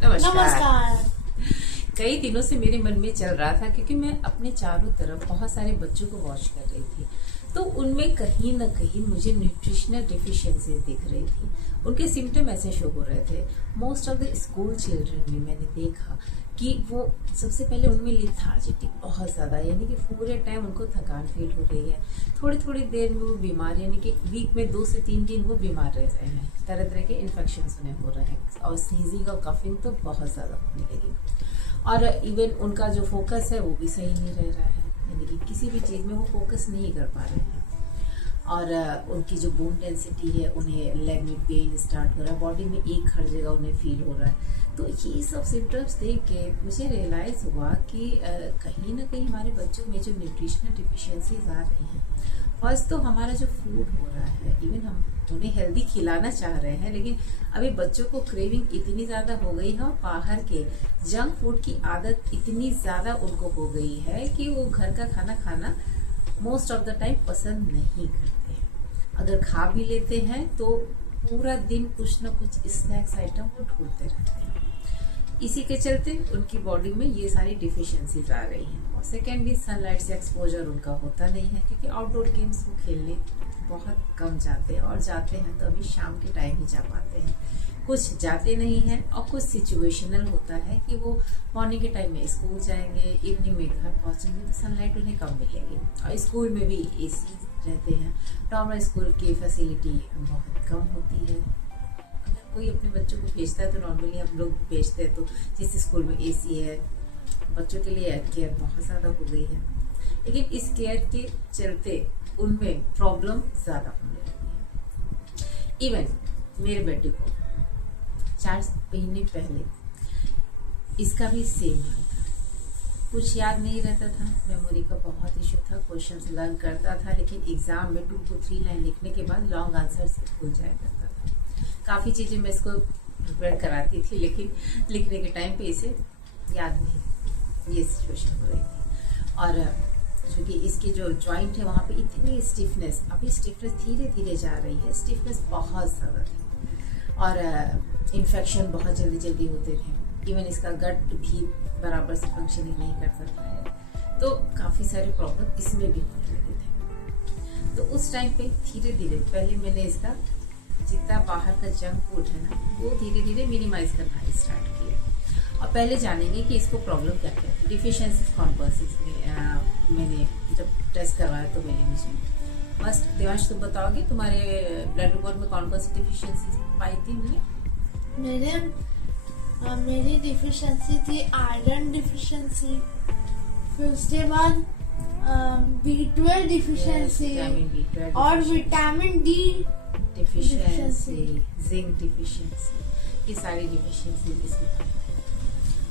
नमस्कार। नमस्कार। कई दिनों से मेरे मन में चल रहा था क्योंकि मैं अपने चारों तरफ बहुत सारे बच्चों को वॉच कर रही थी, तो उनमें कहीं ना कहीं मुझे न्यूट्रिशनल डिफिशियंसीज दिख रही थी। उनके सिम्टम ऐसे शो हो रहे थे। Most of the school children में मैंने देखा कि वो सबसे पहले उनमें लिथार्जिटिक बहुत ज़्यादा, यानी कि पूरे टाइम उनको थकान फील हो रही है। थोड़ी थोड़ी देर में वो बीमार, यानी कि वीक में 2 से 3 दिन वो बीमार रह रहे हैं। तरह तरह के इन्फेक्शन उन्हें हो रहे हैं और स्नीजिंग और कफिंग तो बहुत ज़्यादा होने लगी। और इवन उनका जो फोकस है वो भी सही नहीं रह रहा है, यानी कि किसी भी चीज़ में वो फोकस नहीं कर पा रहे हैं। और उनकी जो बोन डेंसिटी है, उन्हें लेग में पेन स्टार्ट हो रहा है, बॉडी में एक हर जगह उन्हें फील हो रहा है। तो ये सब सिम्टम्स देख के मुझे रियलाइज़ हुआ कि कहीं ना कहीं हमारे बच्चों में जो न्यूट्रिशनल डिफिशियंसीज आ रही हैं। फर्स्ट तो हमारा जो फूड हो रहा है, इवन हम उन्हें हेल्दी खिलाना चाह रहे हैं, लेकिन अभी बच्चों को क्रेविंग इतनी ज़्यादा हो गई है और बाहर के जंक फूड की आदत इतनी ज़्यादा उनको हो गई है कि वो घर का खाना खाना मोस्ट ऑफ द टाइम पसंद नहीं करते हैं। अगर खा भी लेते हैं तो पूरा दिन कुछ ना कुछ स्नैक्स आइटम वो ढूंढते रहते हैं। इसी के चलते उनकी बॉडी में ये सारी डिफिशियंसीज आ रही हैं। और सेकेंडली, सनलाइट से एक्सपोजर उनका होता नहीं है, क्योंकि आउटडोर गेम्स वो खेलने बहुत कम जाते हैं, और जाते हैं तो अभी शाम के टाइम ही जा पाते हैं। कुछ जाते नहीं हैं और कुछ सिचुएशनल होता है कि वो मॉर्निंग के टाइम में स्कूल जाएंगे, इवनिंग में घर पहुंचेंगे तो सनलाइट उन्हें कम मिलेगी। और स्कूल में भी एसी रहते हैं, नॉर्मल स्कूल की फैसिलिटी बहुत कम होती है। अगर कोई अपने बच्चों को भेजता है तो नॉर्मली हम लोग भेजते हैं तो जिस स्कूल में एसी है, बच्चों के लिए केयर बहुत ज़्यादा हो गई है, लेकिन इस केयर के चलते उनमें प्रॉब्लम ज़्यादा होने लगी है। इवन मेरे बेटे को 4 महीने पहले इसका भी सेम हाल था। कुछ याद नहीं रहता था, मेमोरी का बहुत इशू था, क्वेश्चंस लर्न करता था, लेकिन एग्जाम में 2 to 3 लाइन लिखने के बाद लॉन्ग आंसर से भूल जाया करता था। काफ़ी चीज़ें मैं इसको प्रिपेयर कराती थी, लेकिन लिखने के टाइम पे इसे याद नहीं, ये सिचुएशन हो रही थी। और क्योंकि इसकी जो जॉइंट है वहाँ पे इतनी स्टिफनेस, अभी स्टिफनेस धीरे धीरे जा रही है, स्टिफनेस बहुत ज़्यादा थी। और इन्फेक्शन बहुत जल्दी जल्दी होते थे। इवन इसका गट भी बराबर से फंक्शनिंग नहीं कर सकता है, तो काफ़ी सारे प्रॉब्लम इसमें भी होने लगे थे। तो उस टाइम पे धीरे धीरे पहले मैंने इसका जितना बाहर का जंक फूड है ना, वो धीरे धीरे मिनिमाइज करना स्टार्ट किया। और पहले जानेंगे कि इसको प्रॉब्लम क्या क्या है, डिफिशियंसीज कौन कौन सी इसमें मैंने जब टेस्ट करवाया तो मैंने मुझे फर्स्ट, देवांश तुम बताओगे तुम्हारे ब्लड रिपोर्ट में कौन कौन सी डिफिशियंसीज पाई थी मेरी डिफिशियंसी थी आयरन डिफिशियंसी, फिर उसके बाद B12 डिफिशियंसी और vitamin D deficiency, zinc deficiency, ये सारी डिफिशियंसी इसमें।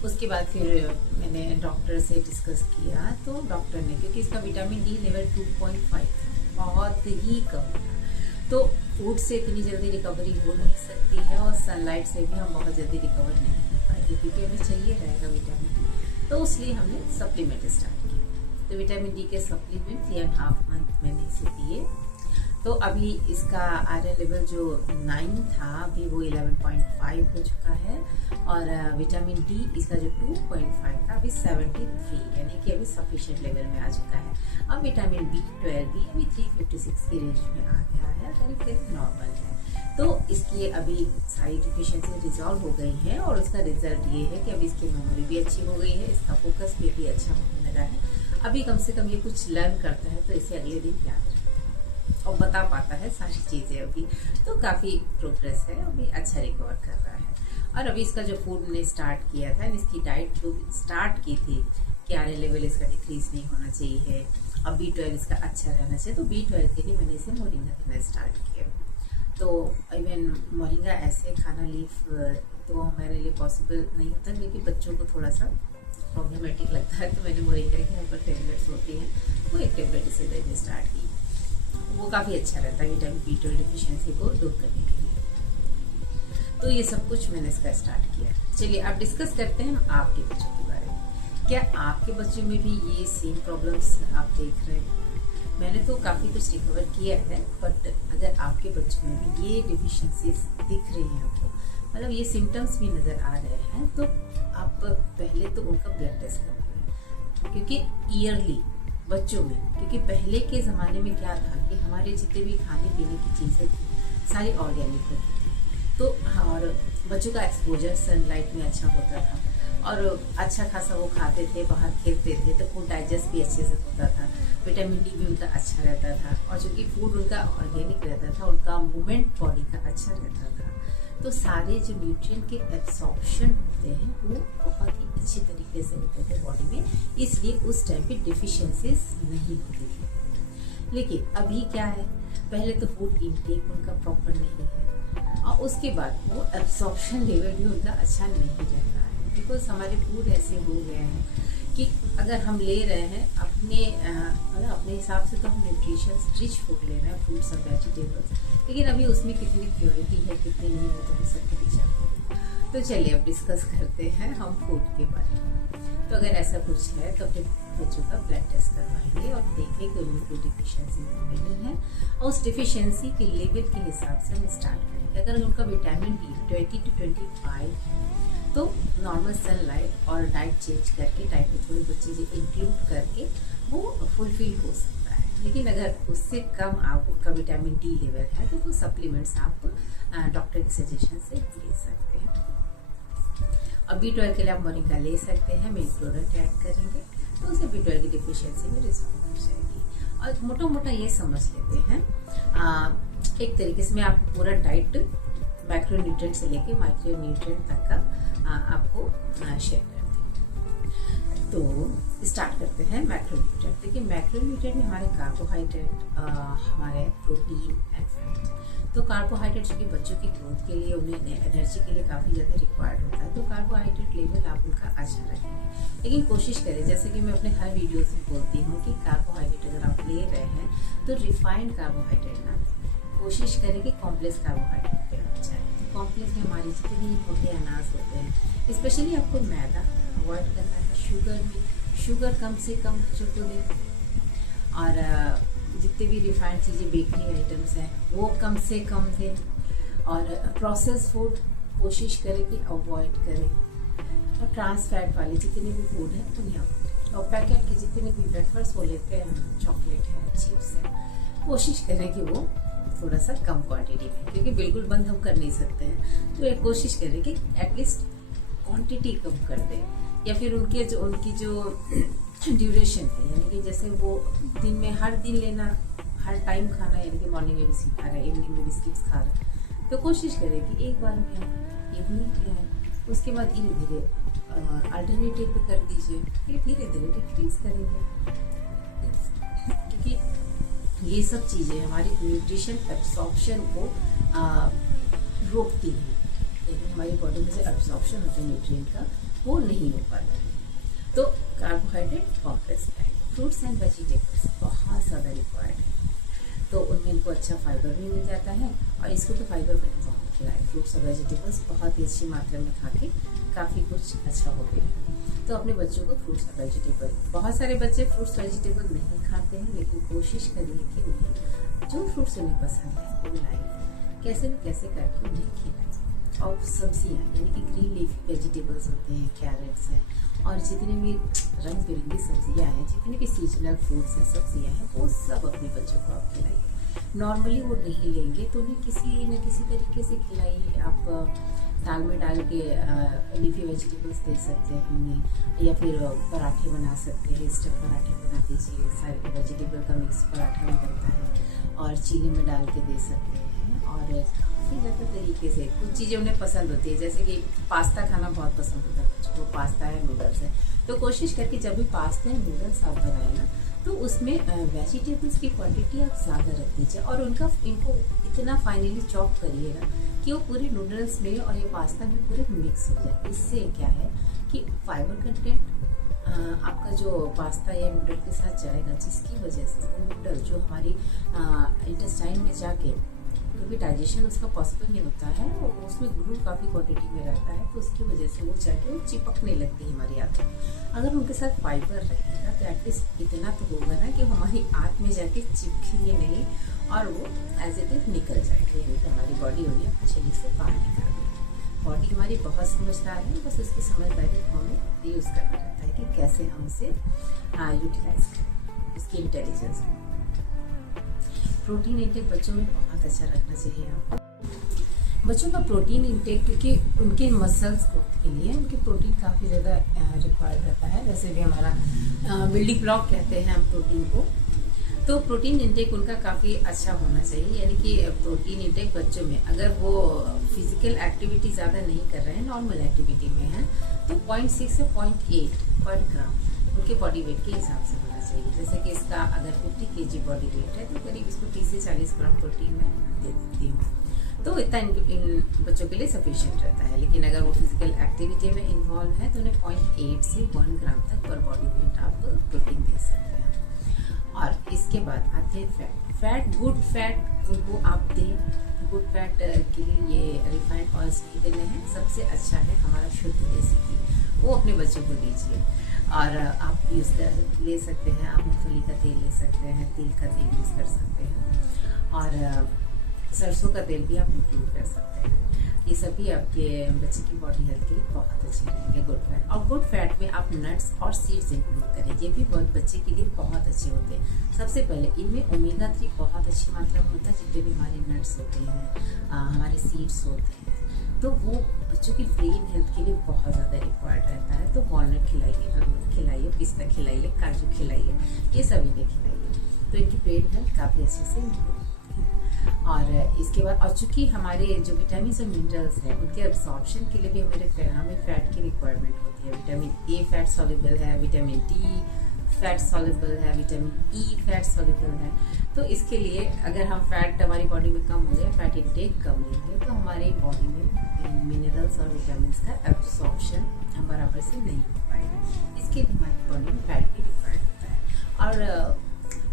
उसके बाद फिर मैंने डॉक्टर से डिस्कस किया, तो डॉक्टर ने, क्योंकि इसका विटामिन डी लेवल 2.5 बहुत ही कम था, तो फूड से इतनी जल्दी रिकवरी हो नहीं सकती है, और सनलाइट से भी हम बहुत जल्दी रिकवर नहीं कर पाएंगे, क्योंकि हमें चाहिए रहेगा विटामिन डी। तो इसलिए हमने सप्लीमेंट स्टार्ट किया। तो विटामिन डी के सप्लीमेंट 3.5 मंथ मैंने इसे दिए। तो अभी इसका आयरन लेवल जो 9 था, अभी वो 11.5 हो चुका है, और विटामिन डी इसका जो 2.5 था अभी 73, यानी कि अभी सफिशिएंट लेवल में आ चुका है। अब विटामिन B12 भी अभी 356 की रेंज में आ गया है, करीब नॉर्मल है। तो इसकी अभी सारी डिफिशियंसी रिजॉल्व हो गई है, और उसका रिजल्ट ये है कि अभी इसकी मेमोरी भी अच्छी हो गई है, इसका फोकस भी अभी अच्छा होने लगा है। अभी कम से कम ये कुछ लर्न करता है तो इसे अगले दिन याद रहता है और बता पाता है सारी चीज़ें अभी, तो काफ़ी प्रोग्रेस है, अभी अच्छा रिकवर कर रहा है। और अभी इसका जो फूड ने स्टार्ट किया था, इसकी डाइट जो स्टार्ट की थी कि आयरन लेवल इसका डिक्रीज नहीं होना चाहिए है, अब B12 इसका अच्छा रहना चाहिए, तो B12 के लिए मैंने इसे मोरिंगा देना स्टार्ट किया। तो इवन मोरिंगा ऐसे खाना लीफ तो मेरे लिए पॉसिबल नहीं होता, क्योंकि बच्चों को थोड़ा सा प्रॉब्लमेटिक लगता है, तो मैंने मोरिंगा की हाइपर टेबलेट्स होती हैं वो एक टेबलेट इसे देने स्टार्ट की। वो काफ़ी अच्छा रहता है विटामिन B12 डिफिशियंसी को दूर करने के लिए। तो ये सब कुछ मैंने इसका स्टार्ट किया। चलिए अब डिस्कस करते हैं हम आपके बच्चों के बारे में। क्या आपके बच्चों में भी ये सेम प्रॉब्लम्स आप देख रहे हैं? मैंने तो काफ़ी कुछ रिकवर किया है, बट अगर आपके बच्चों में भी ये डिफिशियंसीज दिख रही हैं आपको, मतलब ये सिम्टम्स भी नजर आ रहे हैं, तो आप पहले तो उनका ब्लड टेस्ट करेंगे, क्योंकि ईयरली बच्चों में, क्योंकि पहले के ज़माने में क्या था कि हमारे जितने भी खाने पीने की चीज़ें थी सारी ऑर्गेनिक होती थी, तो और बच्चों का एक्सपोजर सनलाइट में अच्छा होता था और अच्छा खासा वो खाते थे, बाहर खेलते थे, तो फूड डाइजेस्ट भी अच्छे से होता था, विटामिन डी भी उनका अच्छा रहता था, और चूँकि फूड उनका ऑर्गेनिक रहता था, उनका मूवमेंट बॉडी का अच्छा रहता था, तो सारे जो न्यूट्रिएंट के एब्सॉर्प्शन होते हैं वो बहुत ही अच्छी तरीके से होते थे बॉडी में, इसलिए उस टाइम पे डिफिशियंसीज नहीं होती थी। लेकिन अभी क्या है, पहले तो फूड इनटेक उनका प्रॉपर नहीं है, और उसके बाद वो एब्सॉर्प्शन लेवल भी उनका अच्छा नहीं रहता है, बिकॉज हमारे फूड ऐसे हो गए हैं कि अगर हम ले रहे हैं अपने मतलब अपने हिसाब से तो हम न्यूट्रिशन रिच फूड ले रहे हैं, फ्रूट्स और वेजिटेबल्स, लेकिन अभी उसमें कितनी प्योरिटी है कितनी नहीं है तो हम सबको भी जानते हैं। तो चलिए अब डिस्कस करते हैं हम फूड के बारे में। तो अगर ऐसा कुछ है तो अपने बच्चों का ब्लड टेस्ट करवाइए और देखें कि उनमें कोई डिफिशियंसी नहीं है, और उस डिफिशियंसी के लेवल के हिसाब से हम स्टार्ट करेंगे। अगर उनका विटामिन डी 20 to 25 तो नॉर्मल सनलाइट और डाइट चेंज करके, डाइट में थोड़ी बहुत चीज़ें इंक्लूड करके वो फुलफिल हो सकता है। लेकिन अगर उससे कम आपका विटामिन डी लेवल है तो वो सप्लीमेंट्स आप डॉक्टर के सजेशन से ले सकते हैं। अब B12 के लिए आप मोरिंगा ले सकते हैं, मिल्क प्रोडक्ट ऐड करेंगे तो उसे B12 की डिफिशियंसी में रिजॉल्व हो जाएगी। और मोटा मोटा ये समझ लेते हैं एक तरीके से मैं आपको पूरा डाइट मैक्रोन्यूट्रिएंट से लेके माइक्रोन्यूट्रिएंट तक का आपको शेयर करते हैं। तो स्टार्ट करते हैं मैक्रोन्यूट्रिएंट। देखिए मैक्रोन्यूट्रिएंट में हमारे कार्बोहाइड्रेट, हमारे प्रोटीन एंड फैट। तो कार्बोहाइड्रेट जो कि बच्चों की ग्रोथ के लिए, उन्हें एनर्जी के लिए काफ़ी ज़्यादा रिक्वायर्ड होता है, तो कार्बोहाइड्रेट लेवल आप उनका अच्छा रखेंगे। लेकिन कोशिश करें, जैसे कि मैं अपने हर वीडियोस में बोलती हूँ कि कार्बोहाइड्रेट अगर आप ले रहे हैं तो रिफाइंड कार्बोहाइड्रेट ना लें, कोशिश करें कि कॉम्प्लेक्स कार्बोहाइड्रेट पे आप जाए। कॉम्प्लेक्स में हमारे जितने मोटे अनाज होते हैं, स्पेशली आपको मैदा अवॉइड करना है। शुगर में शुगर कम से कम बच्चों को दें, और जितने भी रिफाइंड चीज़ें बेकरी आइटम्स हैं वो कम से कम दें, और प्रोसेस फूड कोशिश करें कि अवॉइड करें, और ट्रांस फैट वाले जितने भी फूड हैं उन्हें अवॉइड, और पैकेट के जितने भी वेफर्स वो लेते हैं, चॉकलेट है, चिप्स है, कोशिश करें कि वो थोड़ा सा कम क्वांटिटी में, क्योंकि बिल्कुल बंद हम कर नहीं सकते हैं, तो एक कोशिश करें कि एटलीस्ट क्वांटिटी कम कर दें, या फिर उनकी जो ड्यूरेशन है, यानी कि जैसे वो दिन में हर दिन लेना, हर टाइम खाना, यानी कि मॉर्निंग में बिस्किट खा रहे हैं, इवनिंग में बिस्किट्स खा रहे हैं, तो कोशिश करें कि एक बार में आप इवनिंग किया है, उसके बाद धीरे धीरे अल्टरनेटिव पे कर दीजिए, फिर धीरे धीरे डिक्रीज करेंगे, क्योंकि ये सब चीज़ें हमारी न्यूट्रिशन एब्सॉर्प्शन को रोकती हैं, लेकिन हमारी बॉडी में से एब्सॉर्प्शन होता है न्यूट्रिएंट का वो नहीं हो पाता है। तो carbohydrate complex diet, fruits and vegetables बहुत ज़्यादा रिक्वायर्ड है, तो उनमें इनको अच्छा फाइबर भी मिल जाता है, और इसको तो फाइबर मैंने बहुत खिलाया, फ्रूट्स और वेजिटेबल्स बहुत ही अच्छी मात्रा में खा के काफ़ी कुछ अच्छा हो गया। तो अपने बच्चों को फ्रूट्स और वेजिटेबल, बहुत सारे बच्चे फ्रूट्स वेजिटेबल नहीं खाते हैं, लेकिन कोशिश करिए कि उन्हें जो फ्रूट्स उन्हें पसंद है वो लाइए, कैसे न कैसे करके उन्हें खिलाएं। और सब्जियाँ, यानी कि ग्रीन लीफी वेजिटेबल्स होते हैं, कैरेट्स हैं, और जितने भी रंग बिरंगी सब्जियाँ हैं, जितने भी सीजनल फ्रूट्स हैं, सब्जियाँ हैं, वो सब अपने बच्चों को आप खिलाइए। नॉर्मली वो नहीं लेंगे तो उन्हें किसी न किसी तरीके से खिलाइए। आप दाल में डाल के लीफी वेजिटेबल्स दे सकते हैं उन्हें, या फिर पराठे बना सकते हैं, स्टफ पराठे बना दीजिए, सारे वेजिटेबल का मिक्स पराठा भी बनता है, और चीनी में डाल के दे सकते हैं। और काफ़ी ज़्यादा तरीके से कुछ चीज़ें उन्हें पसंद होती है, जैसे कि पास्ता खाना बहुत पसंद होता है बच्चों को, पास्ता है, नूडल्स है, तो कोशिश करके जब भी पास्ता या नूडल्स आप बनाए ना, तो उसमें वेजिटेबल्स की क्वांटिटी आप ज़्यादा रख दीजिए, और इनको इतना फाइनली चॉप करिएगा कि वो पूरे नूडल्स में और ये पास्ता में पूरे मिक्स हो जाए। इससे क्या है कि फाइबर कंटेंट आपका जो पास्ता या नूडल के साथ जाएगा, जिसकी वजह से वो नूडल जो हमारी इंटेस्टाइन में जाके, क्योंकि डाइजेशन उसका पॉसिबल नहीं होता है, और उसमें ग्लूटेन काफ़ी क्वांटिटी में रहता है, तो उसकी वजह से वो जाके वो चिपकने लगती है हमारी आंतों में। अगर उनके साथ फाइबर रहेगा तो एटलीस्ट इतना तो होगा ना कि हमारी आंत में जाके चिपकेंगे नहीं, और वो एज इट इज निकल जाएगी, यानी कि हमारी बॉडी उन्हें अपने शरीर से बाहर निकाल देगी। बॉडी हमारी बहुत समझदार है, बस उसकी समझदारी को हमें यूज करना रहता है कि कैसे हम उसे यूटिलाइज करें, उसकी इंटेलिजेंस। प्रोटीन इंटेक बच्चों में बहुत अच्छा रखना चाहिए आपको। बच्चों का प्रोटीन इंटेक, क्योंकि उनके मसल्स ग्रोथ के लिए उनके प्रोटीन काफ़ी ज़्यादा रिक्वायर्ड रहता है। वैसे भी हमारा बिल्डिंग ब्लॉक कहते हैं हम प्रोटीन को। तो प्रोटीन इंटेक उनका काफ़ी अच्छा होना चाहिए, यानी कि प्रोटीन इंटेक बच्चों में अगर वो फिजिकल एक्टिविटी ज़्यादा नहीं कर रहे हैं, नॉर्मल एक्टिविटी में है, तो 0.6 से 0.8 पर ग्राम उनके बॉडी वेट के हिसाब से होना चाहिए। जैसे कि इसका अगर 50 kg बॉडी वेट है तो करीब इसको 30 से 40 ग्राम प्रोटीन मैं दे देती हूँ, तो इतना इन बच्चों के लिए सफिशिएंट रहता है। लेकिन अगर वो फिजिकल एक्टिविटी में इन्वॉल्व है तो उन्हें 0.8 से 1 ग्राम तक पर बॉडी वेट आप प्रोटीन दे सकते हैं। और इसके बाद आते हैं फैट। गुड फैट उनको आप दें। गुड फैट के लिए ये रिफाइंड ऑयल्स नहीं देने हैं, सबसे अच्छा है हमारा शुद्ध देसी घी, वो अपने बच्चों को दीजिए। और आप यूज़ कर ले सकते हैं, आप मूंगफली का तेल ले सकते हैं, तिल का तेल यूज़ कर सकते हैं, और सरसों का तेल भी आप इंक्लूड कर सकते हैं। ये सभी आपके बच्चे की बॉडी हेल्थ के लिए बहुत अच्छे रहेंगे, गुड फैट। और गुड फैट में आप नट्स और सीड्स इंक्लूड करें, ये भी बहुत बच्चे के लिए बहुत अच्छे होते हैं। सबसे पहले इनमें ओमेगा 3 बहुत अच्छी मात्रा में होता है, जितने भी हमारे नट्स होते हैं, हमारे सीड्स होते हैं, तो वो बच्चों की ब्रेन हेल्थ के लिए बहुत ज़्यादा रिक्वायर्ड रहता है। तो वॉलनट खिलाइए, अमरूद खिलाइए, पिस्ता खिलाइए, काजू खिलाइए, ये सभी ने खिलाइए, तो इनकी ब्रेन हेल्थ काफ़ी अच्छे से इम्प्रूव होती है। और इसके बाद, और चूँकि हमारे जो विटामिन और मिनरल्स हैं उनके एब्सॉर्प्शन के लिए भी हमें फैट की रिक्वायरमेंट होती है। विटामिन ए फैट सॉल्युबल है, विटामिन डी फैट सॉल्युबल है, विटामिन ई फैट सॉल्युबल है। तो इसके लिए अगर हम फैट हमारी बॉडी में कम हो गया, फैट इंटेक कम लेंगे, तो हमारी बॉडी में मिनरल्स और विटामिन का एब्सॉर्प्शन बराबर से नहीं हो पाएगा। इसके लिए हमारी बॉडी में फैट भी रिक्वायर्ड होता है। और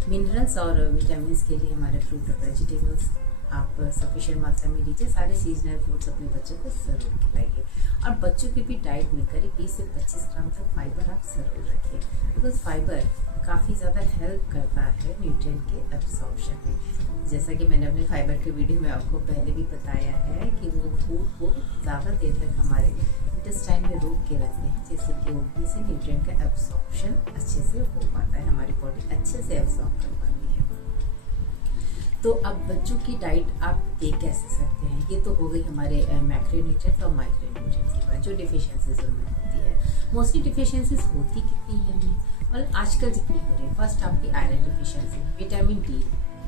मिनरल्स और विटामिन के लिए हमारे फ्रूट और वेजिटेबल्स आप सफिशिएंट मात्रा में लीजिए। सारे सीजनल फ्रूट्स अपने बच्चों को ज़रूर खिलाइए। और बच्चों की भी डाइट में करीब 20 से 25 ग्राम तक फाइबर आप ज़रूर रखिए, बिकॉज फाइबर काफ़ी ज़्यादा हेल्प करता है न्यूट्रिएंट के एब्सॉर्प्शन में। जैसा कि मैंने अपने फाइबर के वीडियो में आपको पहले भी बताया है कि वो फूड को ज़्यादा देर तक हमारे इंटेस्टाइन में रोक के रखते हैं, जिससे कि उनमें से न्यूट्रिएंट का एब्सॉर्प्शन अच्छे से हो पाता है, हमारी बॉडी अच्छे से एब्सॉर्ब कर पाती है। तो अब बच्चों की डाइट आप दे कैसे सकते हैं, ये तो हो गई हमारे मैक्रोन्यूट्रिएंट और माइक्रोन्यूट्रिएंट की बात, जो डिफिशियंसीज उनमें होती है। मोस्टली डिफिशियंसीज होती कितनी हैं, और आजकल जितनी हो रही है, फर्स्ट आपकी iron deficiency, vitamin D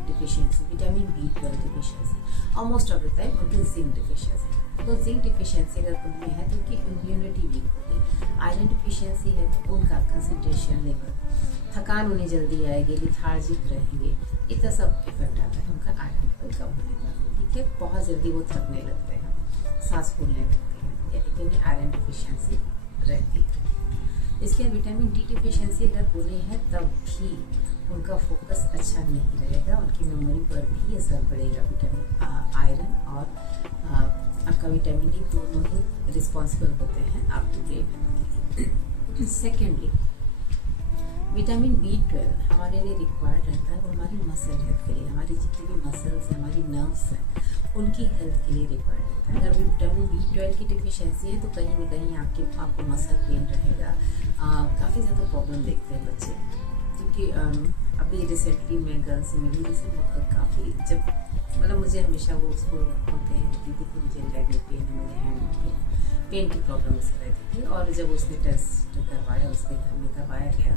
deficiency, vitamin B12 deficiency, और मोस्ट ऑफ द टाइम उनकी जिंक डिफिशियंसी। तो जिंक डिफिशियंसी अगर उनमें है तो उनकी इम्यूनिटी वीक होगी। आयरन डिफिशियंसी है तो उनका कंसंट्रेशन लेवल, थकान उन्हें जल्दी आएगी, लिथार्जिक रहेंगे, इतना सब इफेक्ट आता है उनका आयरन लेवल कम होने का। ठीक है, बहुत जल्दी वो थकने लगते हैं, सांस फूलने लगती है, यानी कि उन्हें आयरन डिफिशियंसी रहती है। इसके बाद विटामिन डी डिफिशियंसी अगर उन्हें है तब भी उनका फोकस अच्छा नहीं रहेगा, उनकी मेमोरी पर भी असर पड़ेगा। विटामिन आयरन और आपका विटामिन डी दोनों ही रिस्पॉन्सिबल होते हैं आपकी ब्रेन हेल्थ के लिए। सेकेंडली, विटामिन B12 हमारे लिए रिक्वायर्ड रहता है, वो हमारी मसल हेल्थ के लिए, हमारी जितनी भी मसल्स हैं, हमारी नर्व्स हैं, उनकी हेल्थ के लिए रिक्वायर्ड रहता है। अगर विटामिन B12 की डिफिशियंसी है तो कहीं ना कहीं आपको मसल पेन रहेगा। काफ़ी ज़्यादा प्रॉब्लम देखते हैं बच्चे, क्योंकि अभी रिसेंटली मैं गर्ल से मिली, जैसे काफ़ी जब मतलब मुझे हमेशा वो उसको कंप्लेन होती थी कि मुझे लेग में पेन है, मुझे हैंड में पेन की प्रॉब्लम उससे रहती थी। और जब उसने टेस्ट करवाया, उसके घर में करवाया गया,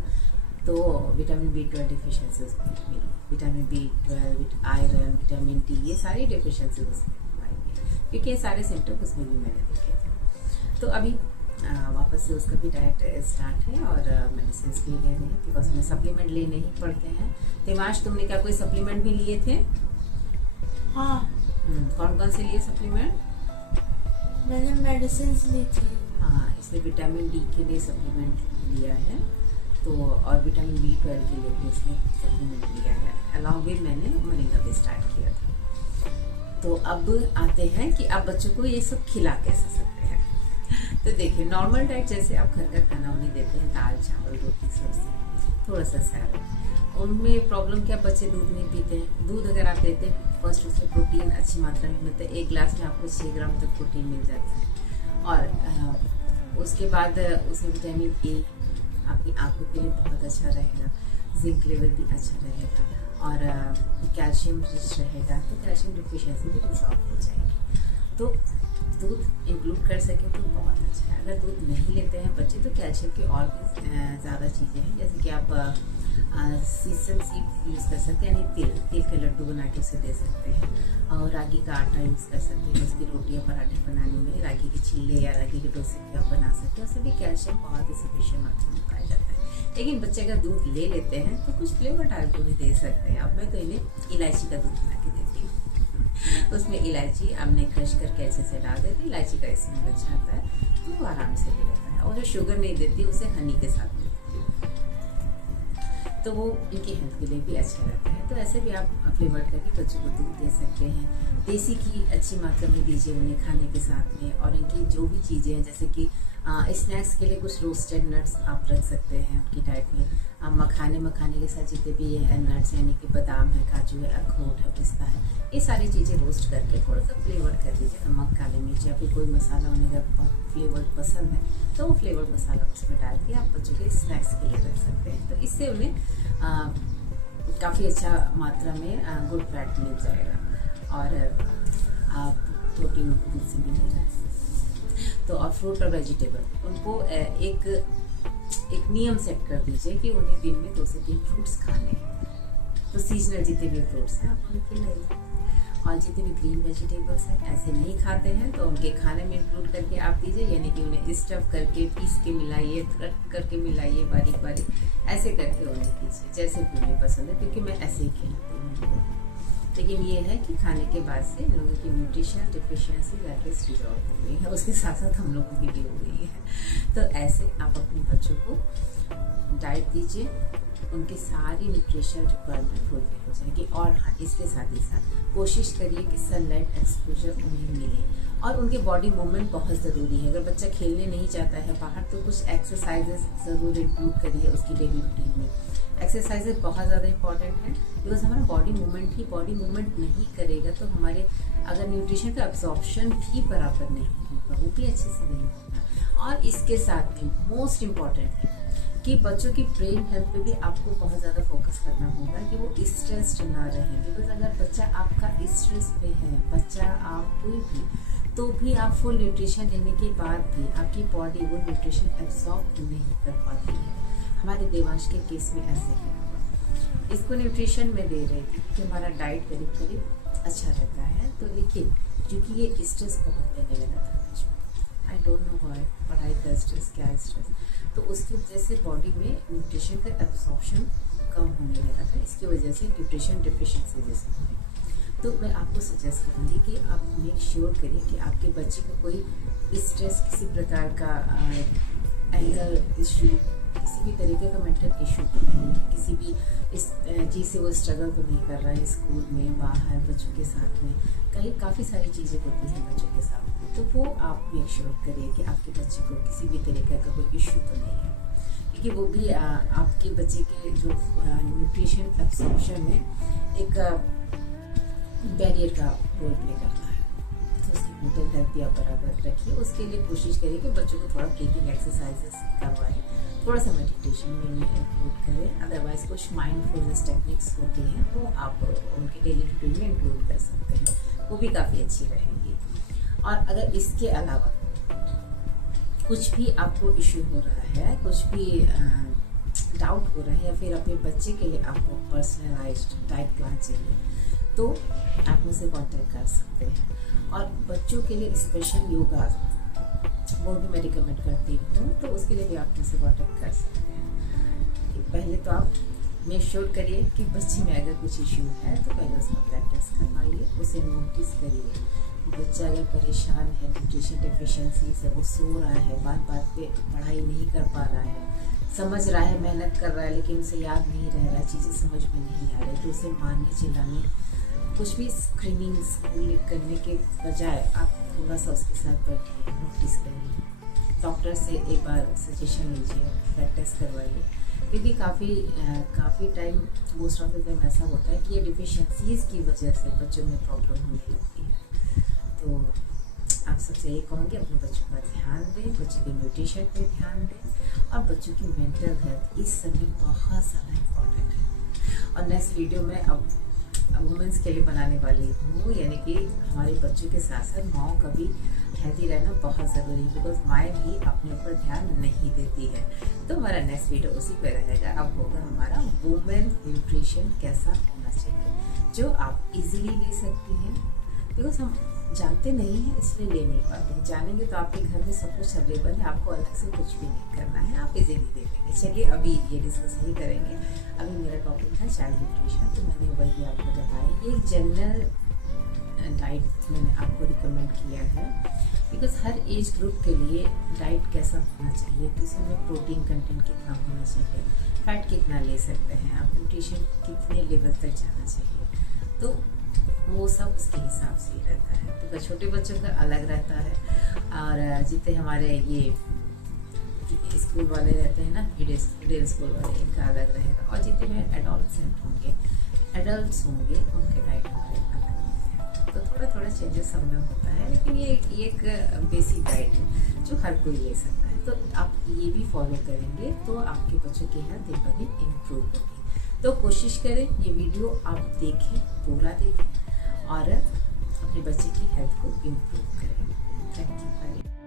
तो विटामिन B12 डिफिशियंसी उसमें मिली। Vitamin B12, iron, vitamin D, ये सारी डिफिशियंसी उसमें पाएंगे, क्योंकि ये सारे सिम्टम उसमें भी मैंने देखे थे। तो अभी वापस से उसका भी डाइट स्टार्ट है और मेडिसिन भी ले रहे हैं, बिकॉज में सप्लीमेंट लेने ही पड़ते हैं। दिमाश, तुमने क्या कोई सप्लीमेंट भी लिए थे? हाँ। कौन कौन से लिए सप्लीमेंट? मैंने मेडिसिन ली थी। हाँ, इसने विटामिन डी के लिए सप्लीमेंट लिया है, तो और विटामिन B12 के लिए भी इसने सप्लीमेंट लिया है, अलॉन्ग विद मैंने मोरिंगा भी स्टार्ट किया था। तो अब आते हैं कि आप बच्चों को ये सब खिला कैसे सकते हैं। तो देखिए, नॉर्मल डाइट जैसे आप घर का खाना उन्हें देते हैं, दाल चावल रोटी सब्जी थोड़ा सा सैलड, उनमें प्रॉब्लम क्या, बच्चे दूध नहीं पीते हैं। दूध अगर आप देते हैं, फर्स्ट उसमें प्रोटीन अच्छी मात्रा में मिलता है, 1 गिलास में आपको 6 ग्राम तक प्रोटीन मिल जाता है। और उसके बाद उसमें विटामिन ए आपकी आंखों के लिए बहुत अच्छा रहेगा, जिंक लेवल भी अच्छा रहेगा और कैल्शियम रिच रहेगा, तो कैल्शियम डिफिशिएंसी भी रिजॉल्व हो जाएगी। तो दूध इंक्लूड कर सके तो बहुत अच्छा है। अगर दूध नहीं लेते हैं बच्चे तो कैल्शियम की और भी ज़्यादा चीज़ें हैं, जैसे कि आप सीसम सीड यूज़ कर सकते हैं, यानी तिल के लड्डू बना के उसे दे सकते हैं, और रागी का आटा यूज़ कर सकते हैं, उसकी रोटियां पराठे बनाने में रागी के चिल्ले या रागी के डोसे भी आप बना सकते हैं, उससे भी कैल्शियम बहुत ही सफिशिएंट मात्रा में पाया जाता है। लेकिन बच्चे अगर दूध ले लेते हैं तो कुछ फ्लेवर डाल के भी दे सकते हैं। अब मैं तो इन्हें इलायची का दूध बना के देती हूँ, उसमें इलायची हमने क्रश करके ऐसे से डाल देती, इलायची का स्मेल अच्छा आता है तो वो आराम से ले लेता है। और जो शुगर नहीं देती उसे हनी के साथ में देती हूँ, तो वो इनकी हेल्थ के लिए भी अच्छा रहता है। तो ऐसे भी आप फ्लेवर करके बच्चों को दूध दे सकते हैं। देसी घी अच्छी मात्रा में दीजिए उन्हें खाने के साथ में, और इनकी जो भी चीज़ें हैं जैसे कि स्नैक्स के लिए कुछ रोस्टेड नट्स आप रख सकते हैं उनकी डाइट में। मखाने के साथ जितने भी नट्स यानी कि बादाम है, काजू है, अखरोट है, पिस्ता है, ये सारी चीज़ें रोस्ट करके थोड़ा सा फ्लेवर कर दीजिए। नमक, काली मिर्च या फिर कोई मसाला उन्हें अगर फ्लेवर पसंद है तो वो फ्लेवर मसाला उसमें डाल के आप बच्चों के स्नैक्स के लिए रख सकते हैं। तो इससे उन्हें काफ़ी अच्छा मात्रा में गुड फैट मिल जाएगा और आप प्रोटीन दूध से मिलेगा। तो और फ्रूट और वेजिटेबल उनको एक नियम सेट कर दीजिए कि उन्हें दिन में 2 से 3 फ्रूट्स खाने हैं। तो सीजनल जितने भी फ्रूट्स हैं आप उन्हें खिलाइए, और जितने भी ग्रीन वेजिटेबल्स हैं ऐसे नहीं खाते हैं तो उनके खाने में इंक्लूड करके आप दीजिए, यानी कि उन्हें स्टफ करके पीस के मिलाइए, कट करके मिलाइए, बारीक बारीक ऐसे करके उन्हें दीजिए जैसे भी उन्हें पसंद है, क्योंकि मैं ऐसे ही खिलाती हूँ। लेकिन ये है कि खाने के बाद से लोगों की न्यूट्रिशन डिफिशिएंसी एटलीस्ट रिजॉल्व हो गई है, उसके साथ साथ हम लोगों की भी हो गई है। तो ऐसे आप अपने बच्चों को डाइट दीजिए, उनकी सारी न्यूट्रिशन रिक्वायरमेंट फुलफिल हो जाएगी। और हाँ, इसके साथ ही साथ कोशिश करिए कि सनलाइट एक्सपोजर उन्हें मिले, और उनके बॉडी मूवमेंट बहुत ज़रूरी है। अगर बच्चा खेलने नहीं जाता है बाहर तो कुछ एक्सरसाइजेस ज़रूर इंक्लूड करिए उसकी डेली रूटीन में। एक्सरसाइजेस बहुत ज़्यादा इंपॉर्टेंट है, बिकॉज हमारा बॉडी मूवमेंट नहीं करेगा तो हमारे अगर न्यूट्रिशन का एब्जॉर्प्शन भी बराबर नहीं होगा, वो भी अच्छे से नहीं होगा। और इसके साथ में मोस्ट इम्पॉर्टेंट है कि बच्चों की ब्रेन हेल्थ पे भी आपको बहुत ज़्यादा फोकस करना होगा कि वो स्ट्रेस्ड ना रहे। बिकॉज अगर बच्चा आपका स्ट्रेस में है, बच्चा आप कोई भी, तो भी आप फुल न्यूट्रिशन देने के बाद भी आपकी बॉडी वो न्यूट्रिशन एब्जॉर्ब नहीं कर पाती है। हमारे देवांश के केस में ऐसे ही हुआ, इसको न्यूट्रिशन में दे रहे थे कि हमारा डाइट करीब करीब अच्छा रहता है, तो लेकिन क्योंकि ये स्ट्रेस बहुत लेने लगा था, आई डोंट नो व्हाई, पढ़ाई का स्ट्रेस, क्या स्ट्रेस, तो उसकी वजह से बॉडी में न्यूट्रिशन का एब्जॉर्प्शन कम होने लगा था। इसकी वजह से न्यूट्रिशन डिफिशिएंसी जैसे हुई। तो मैं आपको सजेस्ट करूँगी कि आप मेक श्योर करिए कि आपके बच्चे को कोई स्ट्रेस, किसी प्रकार का एंगर इशू, किसी भी तरीके का मेंटल इशू तो नहीं है, किसी भी इस चीज़ से वो स्ट्रगल तो नहीं कर रहा है स्कूल में, बाहर बच्चों के साथ में, काफ़ी सारी चीज़ें होती हैं बच्चों के साथ में। तो वो आप मेक श्योर करिए कि आपके बच्चे को किसी भी तरीके का कोई इशू तो नहीं है, क्योंकि वो भी आपके बच्चे के जो न्यूट्रिशन एब्जॉर्प्शन में एक बैरियर का रोल प्ले करता है। तो उसकी मेंटल हेल्थ भी आप बराबर रखिए। उसके लिए कोशिश करिए कि बच्चों को थोड़ा ब्रीथिंग एक्सरसाइजेस करवाएं, थोड़ा सा मेडिटेशन में इंक्लूड करें। अदरवाइज कुछ माइंडफुलनेस टेक्निक्स होती हैं वो आप उनके डेली रूटीन में इंक्लूड कर सकते हैं, वो भी काफ़ी अच्छी रहेंगी। और अगर इसके अलावा कुछ भी आपको इश्यू हो रहा है, कुछ भी डाउट हो रहा है, या फिर अपने बच्चे के लिए आपको पर्सनलाइज्ड डाइट प्लान चाहिए, तो आप मुझसे कॉन्टेक्ट कर सकते हैं। और बच्चों के लिए स्पेशल योगा वो भी मैं रिकमेंड करती हूँ, तो उसके लिए भी आप मुझसे कॉन्टेक्ट कर सकते हैं। पहले तो आप मेक श्योर करिए कि बच्चे में अगर कुछ इश्यू है तो पहले उसका ब्लड टेस्ट करवाइए, उसे नोटिस करिए। बच्चा अगर परेशान है, न्यूट्रिशन डेफिशिएंसी से वो सो रहा है, बात बात पे पढ़ाई नहीं कर पा रहा है, समझ रहा है, मेहनत कर रहा है, लेकिन उसे याद नहीं रह रहा, चीज़ें समझ में नहीं आ रही, तो उसे मारने चिल्लाने, कुछ भी स्क्रीनिंग करने के बजाय आप थोड़ा सा उसके साथ बैठिए, नोटिस करिए, डॉक्टर से एक बार सजेशन लीजिए, ब्लड टेस्ट करवाइए। क्योंकि काफ़ी time most of the time ऐसा होता है कि ये डिफिशिएंसीज़ की वजह से बच्चों में प्रॉब्लम होने लगती है। तो आप सबसे यही कहूँगी, अपने बच्चों का ध्यान दें, बच्चों के न्यूट्रिशन पे ध्यान दें और बच्चों की मेंटल हेल्थ इस समय बहुत ज़्यादा इम्पोर्टेंट है। और नेक्स्ट वीडियो में अब वुमेंस के लिए बनाने वाली हूँ, यानी कि हमारे बच्चों के साथ साथ माओ का भी हेल्थी रहना बहुत ज़रूरी है, बिकॉज माएँ भी अपने ऊपर ध्यान नहीं देती है। तो हमारा नेक्स्ट वीडियो उसी पे रहेगा। अब होगा हमारा वुमेन न्यूट्रिशन कैसा होना चाहिए, जो आप इजीली ले सकती हैं, बिकॉज हम जानते नहीं हैं इसलिए ले नहीं पाते हैं। जानेंगे तो आपके घर में सब कुछ अवेलेबल है, आपको अलग से कुछ भी नहीं करना है, आप इजीली दे लेंगे। चलिए अभी ये डिस्कस नहीं करेंगे, अभी मेरा टॉपिक है चाइल्ड न्यूट्रिशन, तो मैंने वही आपको बताया। ये जनरल डाइट मैंने आपको रिकमेंड किया है, बिकॉज हर एज ग्रुप के लिए डाइट कैसा होना चाहिए, तो इसमें प्रोटीन कंटेंट कितना होना चाहिए, फैट कितना ले सकते हैं आप, न्यूट्रिशन कितने लेवल तक जाना चाहिए, तो वो सब उसके हिसाब से ही रहता है। तो छोटे बच्चों का अलग रहता है, और जितने हमारे ये स्कूल वाले रहते हैं ना, मिडिल स्कूल वाले, इनका अलग रहेगा। और जितने में एडल्ट्स होंगे उनके डाइट हमारे अलग होते हैं। तो थोड़ा थोड़ा चेंजेस सब में होता है, लेकिन ये एक बेसिक डाइट है जो हर कोई ले सकता है। तो आप ये भी फॉलो करेंगे तो आपके बच्चों की हेल्थ दिन ब दिन इम्प्रूव होगी। तो कोशिश करें ये वीडियो आप देखें, पूरा देखें और अपने बच्चे की हेल्थ को इम्प्रूव करें। Thank you.